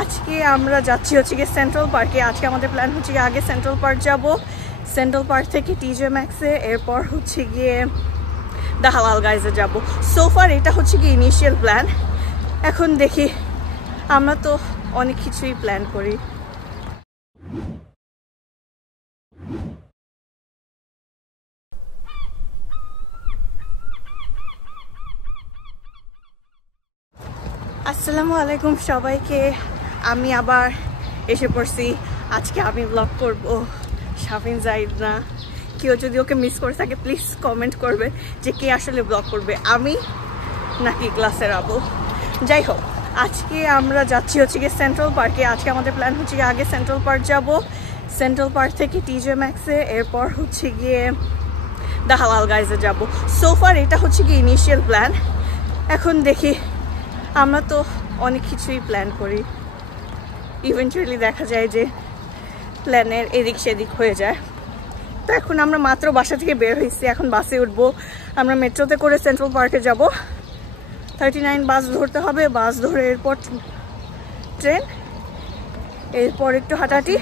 আজকে আমরা যাচ্ছি হচ্ছে গিয়ে সেন্ট্রাল পার্কে। আজকে আমাদের প্ল্যান হচ্ছে গিয়ে আগে সেন্ট্রাল পার্ক যাব, সেন্ট্রাল পার্ক থেকে টিজে ম্যাক্সে, এরপর হচ্ছে গিয়ে দ্য হালাল গাইজে যাব। সোফার এটা হচ্ছে গিয়ে ইনিশিয়াল প্ল্যান। এখন দেখি, আমরা তো অনেক কিছুই প্ল্যান করি। আসসালামু আলাইকুম সবাইকে, আমি আবার এসে পড়ছি। আজকে আমি ব্লগ করব, শাফিন জাহিদ না। কেউ যদি ওকে মিস করে থাকে প্লিজ কমেন্ট করবে যে কে আসলে ব্লগ করবে, আমি নাকি ক্লাসের আবু। যাই হোক, আজকে আমরা যাচ্ছি হচ্ছে গিয়ে সেন্ট্রাল পার্কে। আজকে আমাদের প্ল্যান হচ্ছে গিয়ে আগে সেন্ট্রাল পার্ক যাব, সেন্ট্রাল পার্ক থেকে টিজে ম্যাক্সে, এরপর হচ্ছে গিয়ে দ্য হালাল গাইজে যাব। সোফার এটা হচ্ছে গিয়ে ইনিশিয়াল প্ল্যান। এখন দেখি, আমরা তো অনেক কিছুই প্ল্যান করি, ইভেন্চুয়ালি দেখা যায় যে প্ল্যানের এদিক সেদিক হয়ে যায়। তো এখন আমরা মাত্র বাসা থেকে বের হয়েছি, এখন বাসে উঠবো। আমরা মেট্রোতে করে সেন্ট্রাল পার্কে যাব, 39 বাস ধরতে হবে, বাস ধরে এরপর ট্রেন, এরপর একটু হাঁটাহাঁটি।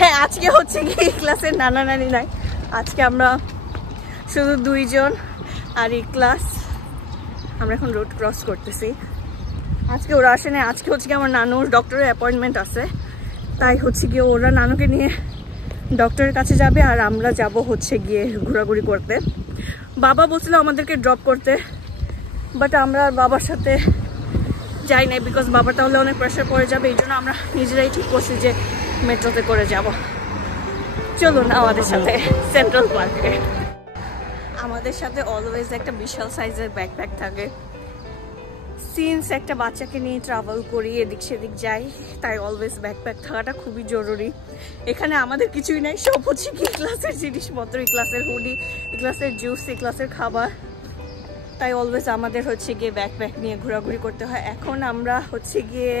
হ্যাঁ, আজকে হচ্ছে কি ক্লাসের নানা নানি নাই, আজকে আমরা শুধু দুইজন আর এই ক্লাস। আমরা এখন রোড ক্রস করতেছি। আজকে ওরা আসে না, আজকে হচ্ছে কি আমার নানুর ডক্টরের অ্যাপয়েন্টমেন্ট আছে, তাই হচ্ছে গিয়ে ওরা নানুকে নিয়ে ডক্টরের কাছে যাবে আর আমরা যাব হচ্ছে গিয়ে ঘোরাঘুরি করতে। বাবা বলছিল আমাদেরকে ড্রপ করতে, বাট আমরা আর বাবার সাথে যাই নাই, বিকজ বাবার তাহলে অনেক প্রেশার পড়ে যাবে। এই জন্য আমরা নিজেরাই ঠিক করছি যে মেট্রোতে করে যাব। চলুন আমাদের সাথে সেন্ট্রাল পার্কে। আমাদের সাথে অলওয়েজ একটা বিশাল সাইজের ব্যাকপ্যাক থাকে। সিন্স একটা বাচ্চাকে নিয়ে ট্রাভেল করি, এদিক সেদিক যাই, তাই অলওয়েজ ব্যাকপ্যাক থাকাটা খুবই জরুরি। এখানে আমাদের কিছুই নাই, সব হচ্ছে কি ক্লাসের জিনিসপত্র, এই ক্লাসের হুডি, এই ক্লাসের জুস, এই ক্লাসের খাবার, তাই অলওয়েজ আমাদের হচ্ছে গিয়ে ব্যাকপ্যাক নিয়ে ঘোরাঘুরি করতে হয়। এখন আমরা হচ্ছে গিয়ে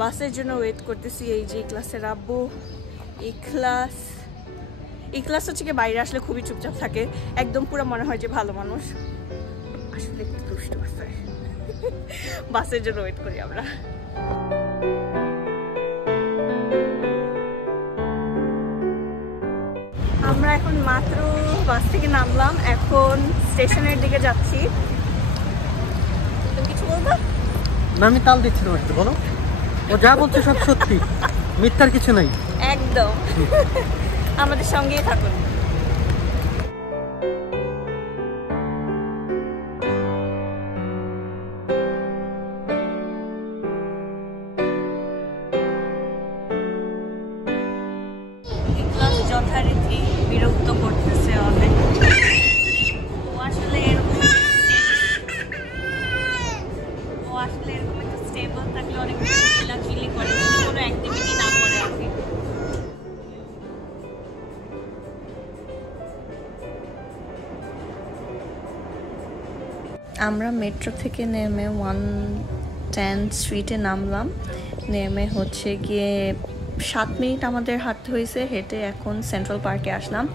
বাসের জন্য ওয়েট করতেছি। এই যে ক্লাসের আব্বু, এই ক্লাস হচ্ছে গিয়ে বাইরে আসলে খুবই চুপচাপ থাকে, একদম পুরো মনে হয় যে ভালো মানুষ, আসলে একটু দুষ্টু আছে। বাসের জন্য ওয়েট করি আমরা। আমরা এখন মাত্র বাস থেকে নামলাম, এখন স্টেশনের দিকে যাচ্ছি। তুমি কিছু বলবো? না, আমি তাল দিচ্ছি তোমাকে, বলো। ও যা বলছে সব সত্যি, মিথ্যার কিছু নাই। একদম। আমাদের সঙ্গেই থাকুন। যথারীতি বিরক্ত করতেছে অনেক। ও আসলে এরকম একটু স্টেবল থাকলে অনেক চিলাচিলি করে, যদি কোনো অ্যাক্টিভিটি না করে আর কি। আমরা মেট্রো থেকে নেমে 110 স্ট্রিটে নামলাম। নেমে হচ্ছে গিয়ে 7 মিনিট আমাদের হাঁটতে হয়েছে, হেঁটে এখন সেন্ট্রাল পার্কে আসলাম।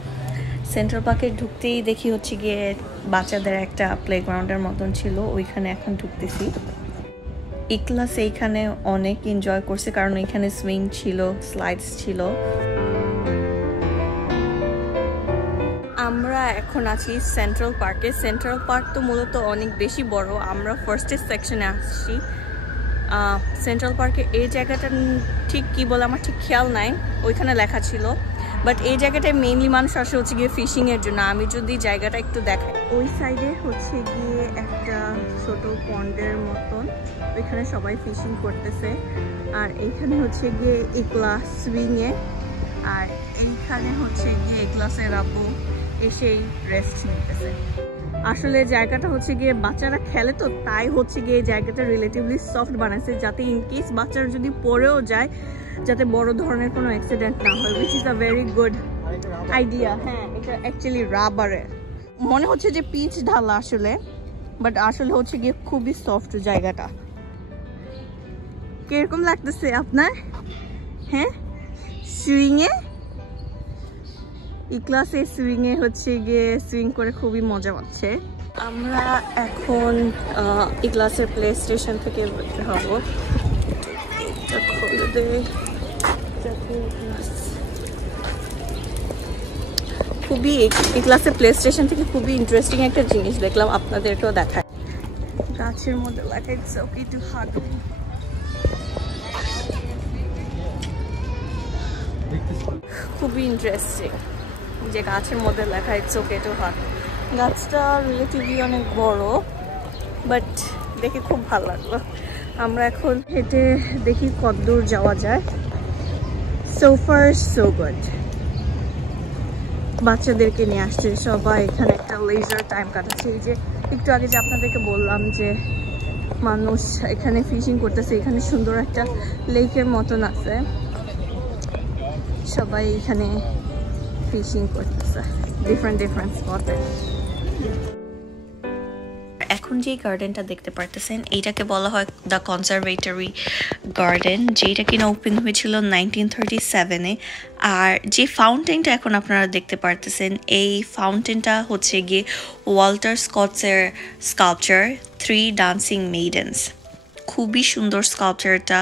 সেন্ট্রাল পার্কে ঢুকতেই দেখি হচ্ছে গিয়ে বাচ্চাদের একটা প্লেগ্রাউন্ডের মতন ছিল, ওইখানে এখন ঢুকতেছি। ক্লাস এইখানে অনেক এনজয় করছে, কারণ এখানে সুইং ছিল, স্লাইডস ছিল। আমরা এখন আছি সেন্ট্রাল পার্কে। সেন্ট্রাল পার্ক তো মূলত অনেক বেশি বড়। আমরা ফার্স্টের সেকশনে আসছি। সেন্ট্রাল পার্কে এই জায়গাটা ঠিক কি বলে আমার ঠিক খেয়াল নাই, ওইখানে লেখা ছিল, বাট এই জায়গাটায় মেইনলি মানুষ আসে হচ্ছে গিয়ে ফিশিংয়ের জন্য। আমি যদি জায়গাটা একটু দেখাই, ওই সাইডে হচ্ছে গিয়ে একটা ছোট পন্ডের মতন, ওইখানে সবাই ফিশিং করতেছে। আর এইখানে হচ্ছে গিয়ে এই ক্লাস সুইংয়ে, আর এইখানে হচ্ছে গিয়ে এই ক্লাসের আব্বু এসেই রেস্ট নিতেছে। আসলে জায়গাটা হচ্ছে গিয়ে বাচ্চারা খেলে, তো তাই হচ্ছে গিয়ে জায়গাটা রিলেটিভলি সফট বানাইছে, যাতে ইনকেস বাচ্চারা যদি পড়েও যায় যাতে বড় ধরনের কোনো অ্যাক্সিডেন্ট না হয়, which is a very good idea. হ্যাঁ, এটা অ্যাকচুয়ালি রাবারের, মনে হচ্ছে যে পিচ ঢালা আসলে, বাট আসলে হচ্ছে গিয়ে খুবই সফট জায়গাটা। কিরকম লাগতেছে আপনার? হ্যাঁ, সুইংয়ে, এই ক্লাসে সুইংয়ে হচ্ছে গিয়ে সুইং করে খুবই মজা পাচ্ছে। আমরা এখন ইগলাসের প্লে স্টেশন থেকে বের হব। এটা খুলে দে। খুবই ইগলাসের প্লে স্টেশন থেকে খুবই ইন্টারেস্টিং একটা জিনিস দেখলাম, আপনাদেরকেও দেখায়। গাছের মধ্যে লেখা ইটস ওকে টু হাগ। খুবই ইন্টারেস্টিং যে গাছের মধ্যে লেখা ইটস ওকে টু হাগ। গাছটা রিলেটিভলি অনেক বড়, বাট দেখে খুব ভালো লাগলো। আমরা এখন হেঁটে দেখি কতদূর যাওয়া যায়। So far so good. বাচ্চাদেরকে নিয়ে আসছে সবাই, এখানে একটা লেজার টাইম কাটাচ্ছে। এই যে একটু আগে যে আপনাদেরকে বললাম যে মানুষ এখানে ফিশিং করতেছে, এখানে সুন্দর একটা লেকের মতন আছে, সবাই এখানে ফিশিং করতেছে ডিফারেন্ট ডিফারেন্ট স্পটে। এখন যে গার্ডেনটা দেখতে পারতেছেন এইটাকে বলা হয় দ্য কনজারভেটরি গার্ডেন, যেটা কিনা ওপেন হয়েছিল 1937-এ। আর যে ফাউন্টেনটা এখন আপনারা দেখতে পারতেছেন, এই ফাউন্টেনটা হচ্ছে গিয়ে ওয়াল্টার স্কটসের স্কাল্পচার 3 ডান্সিং মেইডেন্স। খুবই সুন্দর স্কাল্পচারটা,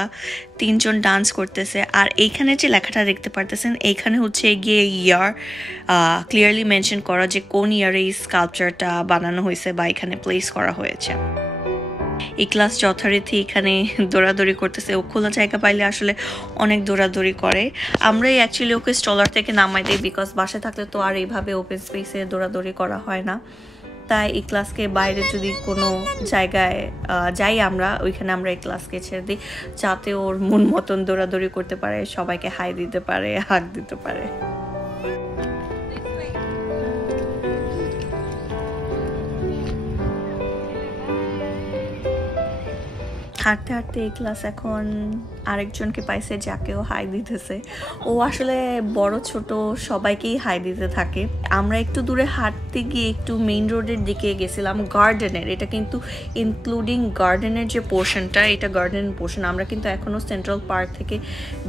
3 জন ডান্স করতেছে। আর এইখানে যে লেখাটা দেখতে পারতেছেন, এইখানে হচ্ছে গিয়ে ইয়ার ক্লিয়ারলি মেনশন করা যে কোন ইয়ারে এই স্কাল্পচারটা বানানো হয়েছে বা এখানে প্লেস করা হয়েছে। ইগলাস যথারীতি এখানে দৌড়াদৌড়ি করতেছে। ও খোলা জায়গা পাইলে আসলে অনেক দৌড়াদৌড়ি করে। আমরাই অ্যাকচুয়ালি ওকে স্ট্রলার থেকে নামাই দিই, বিকজ বাসায় থাকলে তো আর এইভাবে ওপেন স্পেসে দৌড়াদৌড়ি করা হয় না। তাই এই ক্লাসকে বাইরে যদি কোনো জায়গায় যাই আমরা, ওইখানে আমরা এই ক্লাসকে ছেড়ে দিই, যাতে ওর মন মতন দৌড়াদৌড়ি করতে পারে, সবাইকে হাই দিতে পারে, হাত দিতে পারে। হাঁটতে হাঁটতে এই ক্লাস এখন আরেকজনকে পাইছে, যাকেও হাই দিতেছে। ও আসলে বড় ছোট সবাইকেই হাই দিতে থাকে। আমরা একটু দূরে হাঁটতে গিয়ে একটু মেইন রোডের দিকে গেছিলাম গার্ডেনের। এটা কিন্তু ইনক্লুডিং গার্ডেনের যে পোর্শনটা, এটা গার্ডেন পোর্শন। আমরা কিন্তু এখনও সেন্ট্রাল পার্ক থেকে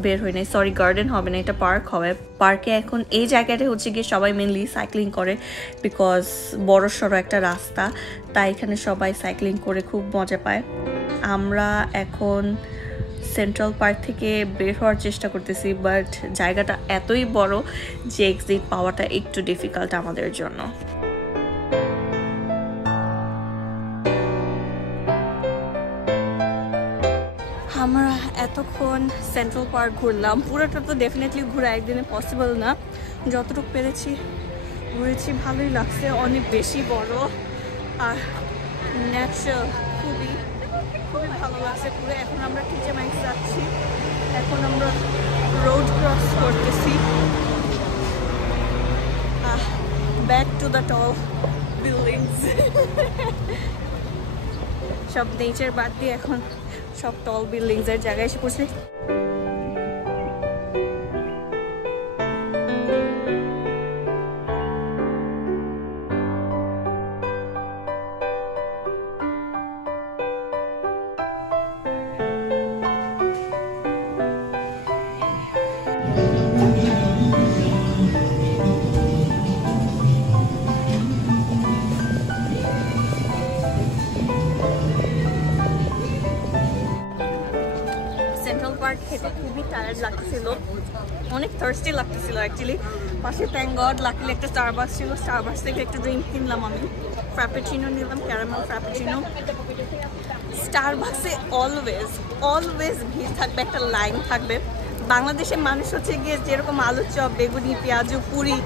বের হই নাই। সরি, গার্ডেন হবে না, এটা পার্ক হবে। পার্কে এখন এই জায়গাটা হচ্ছে গিয়ে সবাই মেনলি সাইক্লিং করে, বিকজ বড় সড়ো একটা রাস্তা, তাই এখানে সবাই সাইক্লিং করে খুব মজা পায়। আমরা এখন সেন্ট্রাল পার্ক থেকে বের হওয়ার চেষ্টা করতেছি, বাট জায়গাটা এতই বড় যে এক্সিট পাওয়াটা একটু ডিফিকাল্ট আমাদের জন্য। আমরা এতক্ষণ সেন্ট্রাল পার্ক ঘুরলাম, পুরোটা তো ডেফিনেটলি ঘুরে একদিনে পসিবল না, যতটুকু পেরেছি ঘুরেছি। ভালোই লাগছে, অনেক বেশি বড় আর ন্যাচারাল, খুবই খুবই ভালো লাগছে ঘুরে। এখন আমরা টিজে ম্যাক্স যাচ্ছি, এখন আমরা রোড ক্রস করতেছি back to the tall buildings. সব নেচার বাদ দিয়ে এখন সব টল বিল্ডিংসের জায়গায় এসে পড়ছে। খেতে খুবই টায়ার্ড লাগতেছিল, অনেক থার্স্টি লাগতেছিল অ্যাকচুয়ালি। পাশে থ্যাঙ্ক গড লাকিলি একটা স্টারবাকস ছিল, স্টারবাকস থেকে একটা ড্রিঙ্ক কিনলাম আমি, ফ্র্যাপেচিনো নিলাম, ক্যারামেল ফ্র্যাপেচিনো। স্টারবাকসে অলওয়েজ ভিড় থাকবে, একটা লাইন থাকবে। বাংলাদেশের মানুষ হচ্ছে গিয়ে যেরকম আলুর চপ, বেগুনি, পেঁয়াজু, পুরি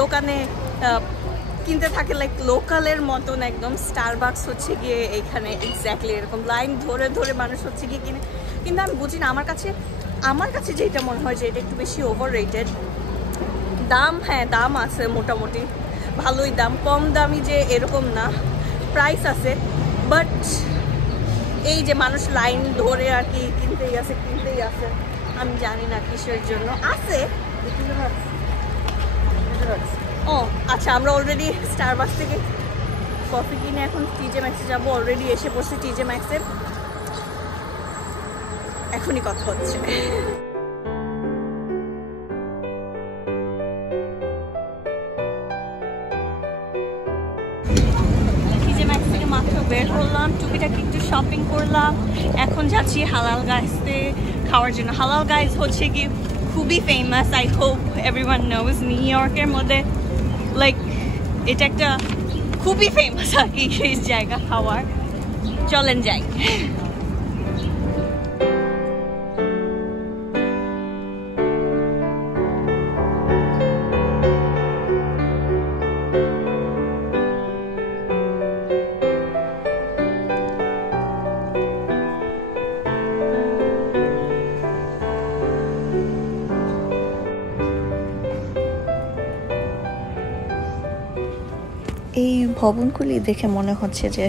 দোকানে কিনতে থাকে লাইক লোকালের মতন একদম, স্টারবাকস হচ্ছে গিয়ে এইখানে এক্স্যাক্টলি এরকম লাইন ধরে ধরে মানুষ হচ্ছে গিয়ে কিনে। কিন্তু আমি বুঝি না, আমার কাছে যেটা মনে হয় যে এটা একটু বেশি ওভার রেটেড। দাম, হ্যাঁ দাম আছে মোটামুটি ভালোই দাম, কম দামি যে এরকম না, প্রাইস আছে। বাট এই যে মানুষ লাইন ধরে আর কি কিনতেই আছে, আমি জানি না কিসের জন্য আছে। ও আচ্ছা, আমরা অলরেডি স্টারবাকস থেকে কফি কিনে এখন টিজে ম্যাক্সে যাবো। অলরেডি এসে পড়ছি টিজে ম্যাক্সে, এখনই কথা হচ্ছে। টিজে করলাম, টুকিটাকি একটু শপিং করলাম। এখন যাচ্ছি হালাল গাইসে খাওয়ার জন্য। হালাল গাইস হচ্ছে কি খুবই famous, I hope everyone knows. New ইয়র্কের মধ্যে লাইক এটা একটা খুবই ফেমাস আর কি এই জায়গা খাওয়ার। চলেন যাই। এই ভবনগুলি দেখে মনে হচ্ছে যে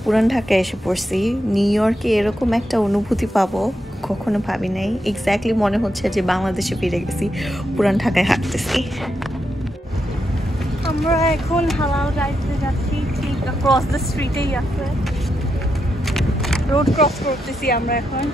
পুরান ঢাকায় এসে পড়ছি। নিউ ইয়র্কে এরকম একটা অনুভূতি পাবো কখনো ভাবি নাই। এক্স্যাক্টলি মনে হচ্ছে যে বাংলাদেশে ফিরে গেছি, পুরান ঢাকায় হাঁটতেছি। আমরা এখন হালাল গাইসে যাচ্ছি, ঠিক ক্রস দ্য স্ট্রিটেই আছে। রোড ক্রস করতেছি আমরা এখন।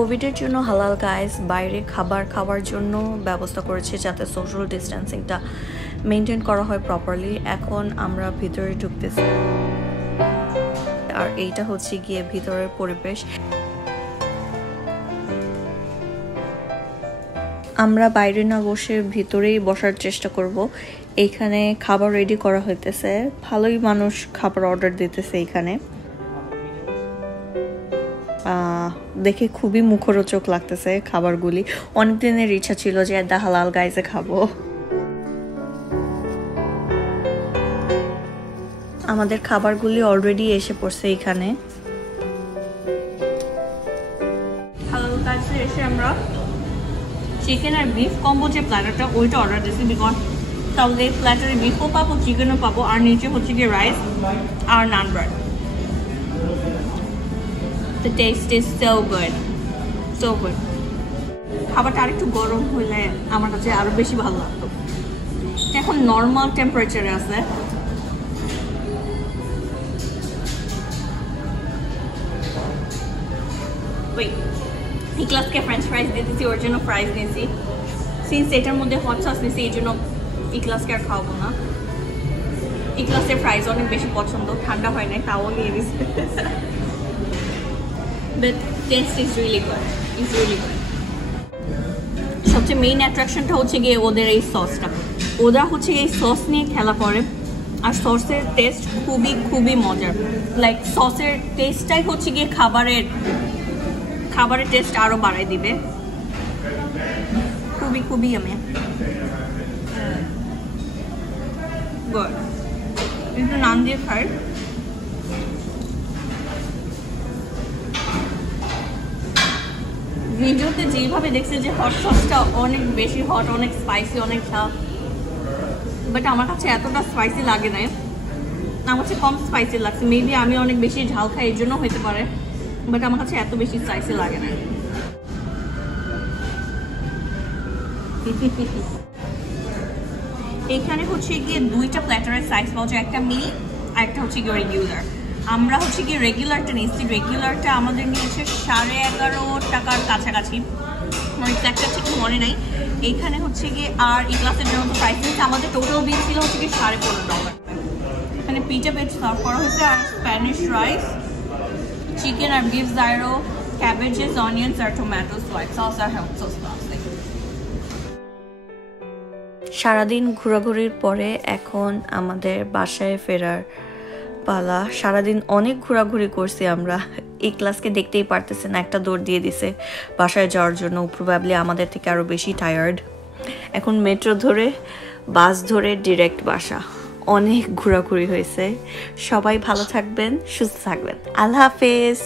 কোভিডের জন্য হালাল গাইস বাইরে খাবার খাওয়ার জন্য ব্যবস্থা করেছে যাতে সোশ্যাল ডিস্টেন্সিংটা মেনটেন করা হয় প্রপারলি। এখন আমরা ভিতরে ঢুকতেছি, আর এইটা হচ্ছে গিয়ে ভিতরের পরিবেশ। আমরা বাইরে না বসে ভিতরেই বসার চেষ্টা করব। এইখানে খাবার রেডি করা হইতেছে, ভালোই মানুষ খাবার অর্ডার দিতেছে এইখানে। দেখে খুবই মুখরোচক লাগতেছে খাবারগুলি। অনেকদিনের ইচ্ছা ছিল যে দা হালাল গাইসে খাবো। আমাদের খাবারগুলি অলরেডি এসে পড়ছে এখানে। হালাল গাইসে এসে আমরা চিকেন আর বিফ কম্বো যে প্ল্যাটারটা ওইটা অর্ডার দিয়েছি, বিকজ তাহলে প্ল্যাটারে বিফও পাবো, চিকেনও পাবো, আর নিচে হচ্ছে গিয়ে রাইস আর naan bread. The taste is so good, so good. খাবারটা আরেকটু গরম হইলে আমার কাছে আরো বেশি ভালো লাগতো। এখন নর্মাল টেম্পারেচারে আছে। ওই ইকলাসকে ফ্রেঞ্চ ফ্রাইজ দিতেছি, ওর জন্য ফ্রাইজ নিয়েছি। সিন্স এটার মধ্যে হট সস নিয়েছি, এই জন্য ইকলাসকে আর খাওয়াবো না। ইকলাসের ফ্রাইজ অনেক বেশি পছন্দ, ঠান্ডা হয় নাই তাও নিয়ে দিচ্ছে। But taste is really good. It's really good. সবচেয়ে মেইন অ্যাট্রাকশনটা হচ্ছে গিয়ে ওদের এই সসটা। ওরা হচ্ছে এই সস নিয়ে খেলা করে, আর সসের টেস্ট খুবই খুবই মজার। লাইক সসের টেস্টটাই হচ্ছে গিয়ে খাবারের টেস্ট আরো বাড়ায় দিবে। খুবই খুবই আমি গুড। একটু নান দিয়ে খাই। ভিডিওতে যেভাবে দেখছে যে হট সসটা অনেক বেশি হট, অনেক স্পাইসি, অনেক ঝাল, বাট আমার কাছে এতটা স্পাইসি লাগে না। আমার কাছে কম স্পাইসি লাগছে। মেবি আমি অনেক বেশি ঝাল খাই, এর জন্য হতে পারে, বাট আমার কাছে এত বেশি স্পাইসি লাগে না। এখানে হচ্ছে গিয়ে দুইটা প্ল্যাটারের সাইজ পাওয়া যায়, একটা মিনি আর একটা হচ্ছে গিয়ে রেগুলার। আমরা হচ্ছে গিয়ে রেগুলারটা নিয়েছি। রেগুলারটা আমাদের নিয়েছে 11.5 টাকার কাছাকাছি, আমার এক্সাক্টটা ঠিক মনে নাই। এইখানে হচ্ছে গিয়ে আর এই ক্লাসের জন্য তো প্রাইস নিয়েছে। আমাদের টোটাল বিল ছিল হচ্ছে গিয়ে $15.5। এখানে পিঠা পেজ সার্ভ করা হয়েছে, আর স্প্যানিশ রাইস, চিকেন আর বিফ জাইরো, ক্যাবেজেস, অনিয়ন্স আর টমেটো সোয়া সস আর হেলথ সস। সারাদিন ঘোরাঘুরির পরে এখন আমাদের বাসায় ফেরার পালা। সারাদিন অনেক ঘোরাঘুরি করছি আমরা। এই ক্লাসকে দেখতেই পারতেছেন, একটা দৌড় দিয়ে দিছে বাসায় যাওয়ার জন্য। প্রবাবলি আমাদের থেকে আরো বেশি টায়ার্ড। এখন মেট্রো ধরে, বাস ধরে ডিরেক্ট বাসা। অনেক ঘোরাঘুরি হয়েছে। সবাই ভালো থাকবেন, সুস্থ থাকবেন। আল্লাহ হাফেজ।